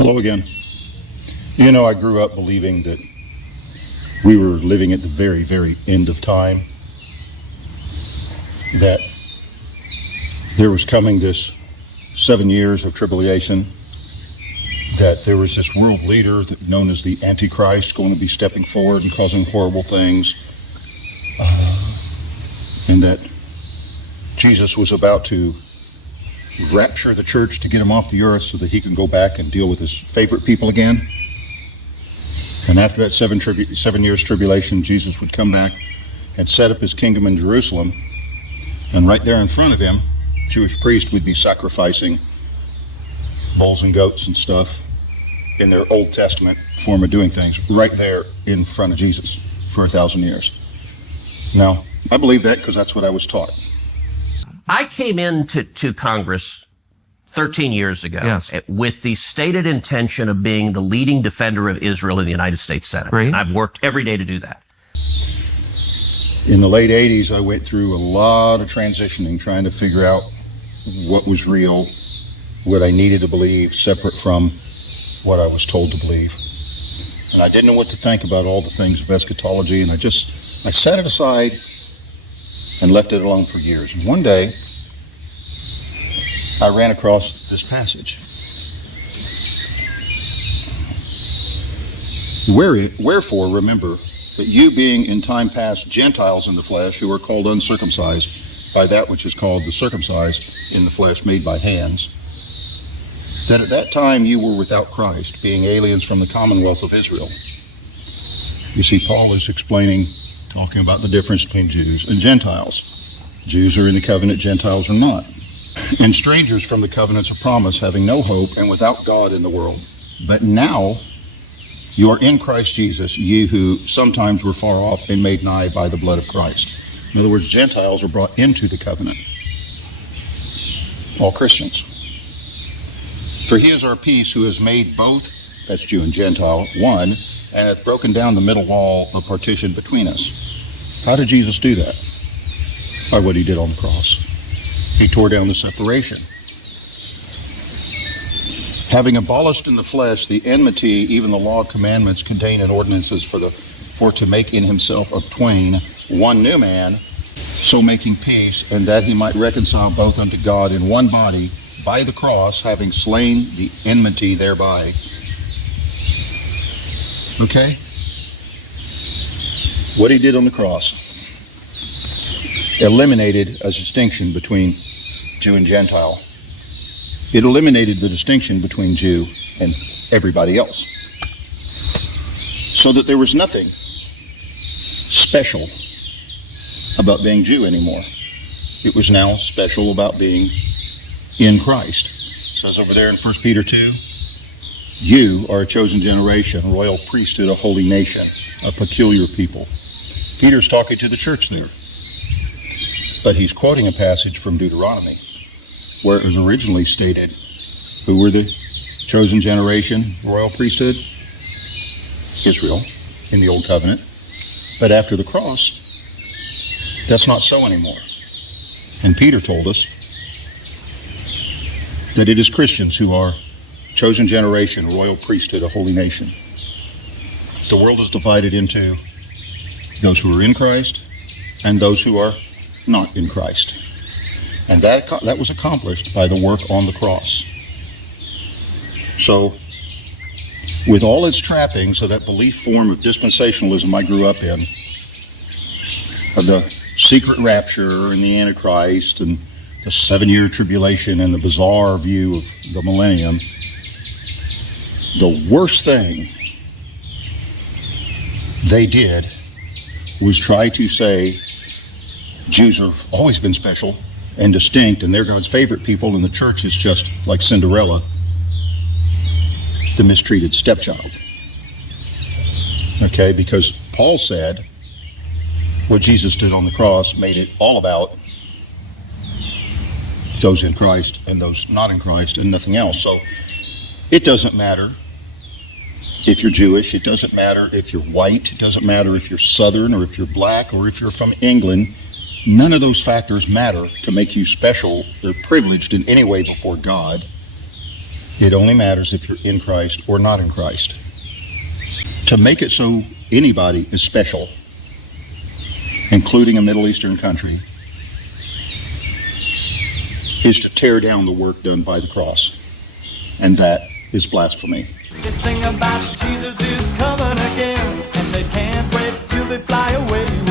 Hello again. You know, I grew up believing that we were living at the very, very end of time, that there was coming this 7 years of tribulation, that there was this world leader known as the Antichrist going to be stepping forward and causing horrible things, and that Jesus was about to rapture the church to get him off the earth so that he can go back and deal with his favorite people again. And after that 7 years tribulation, Jesus would come back and set up his kingdom in Jerusalem. And right there in front of him, Jewish priests would be sacrificing bulls and goats and stuff in their Old Testament form of doing things, right there in front of Jesus for 1,000 years. Now, I believe that because that's what I was taught. I came into Congress 13 years ago with the stated intention of being the leading defender of Israel in the United States Senate. Right. And I've worked every day to do that. In the late 80s, I went through a lot of transitioning, trying to figure out what was real, what I needed to believe, separate from what I was told to believe. And I didn't know what to think about all the things of eschatology, and I set it aside and left it alone for years. And one day, I ran across this passage. Wherefore, remember that you being in time past Gentiles in the flesh, who are called uncircumcised by that which is called the circumcised in the flesh made by hands, that at that time you were without Christ, being aliens from the commonwealth of Israel. You see, Paul is explaining, talking about the difference between Jews and Gentiles. Jews are in the covenant, Gentiles are not. And strangers from the covenants of promise, having no hope and without God in the world. But now you are in Christ Jesus, ye who sometimes were far off and made nigh by the blood of Christ. In other words, Gentiles are brought into the covenant. All Christians. For he is our peace, who has made both, that's Jew and Gentile, one, and hath broken down the middle wall of partition between us. How did Jesus do that? By what he did on the cross. He tore down the separation. Having abolished in the flesh the enmity, even the law of commandments contained in ordinances for to make in himself of twain one new man, so making peace, and that he might reconcile both unto God in one body by the cross, having slain the enmity thereby. Okay? What he did on the cross eliminated a distinction between Jew and Gentile. It eliminated the distinction between Jew and everybody else. So that there was nothing special about being Jew anymore. It was now special about being in Christ. It says over there in 1 Peter 2, you are a chosen generation, a royal priesthood, a holy nation, a peculiar people. Peter's talking to the church there. But he's quoting a passage from Deuteronomy, where it was originally stated, who were the chosen generation, royal priesthood? Israel, in the Old Covenant. But after the cross, that's not so anymore. And Peter told us that it is Christians who are chosen generation, royal priesthood, a holy nation. The world is divided into those who are in Christ and those who are not in Christ. And that was accomplished by the work on the cross. So, with all its trappings of that belief form of dispensationalism I grew up in, of the secret rapture and the Antichrist and the 7-year tribulation and the bizarre view of the millennium, the worst thing they did was try to say Jews have always been special and distinct, and they're God's favorite people, and the church is just like Cinderella, the mistreated stepchild. Okay, because Paul said what Jesus did on the cross made it all about those in Christ and those not in Christ and nothing else. So it doesn't matter if you're Jewish, it doesn't matter if you're white, it doesn't matter if you're Southern or if you're black or if you're from England. None of those factors matter to make you special or privileged in any way before God. It only matters if you're in Christ or not in Christ. To make it so anybody is special, including a Middle Eastern country, is to tear down the work done by the cross. And that is blasphemy. They sing about Jesus is coming again, and they can't wait till they fly away.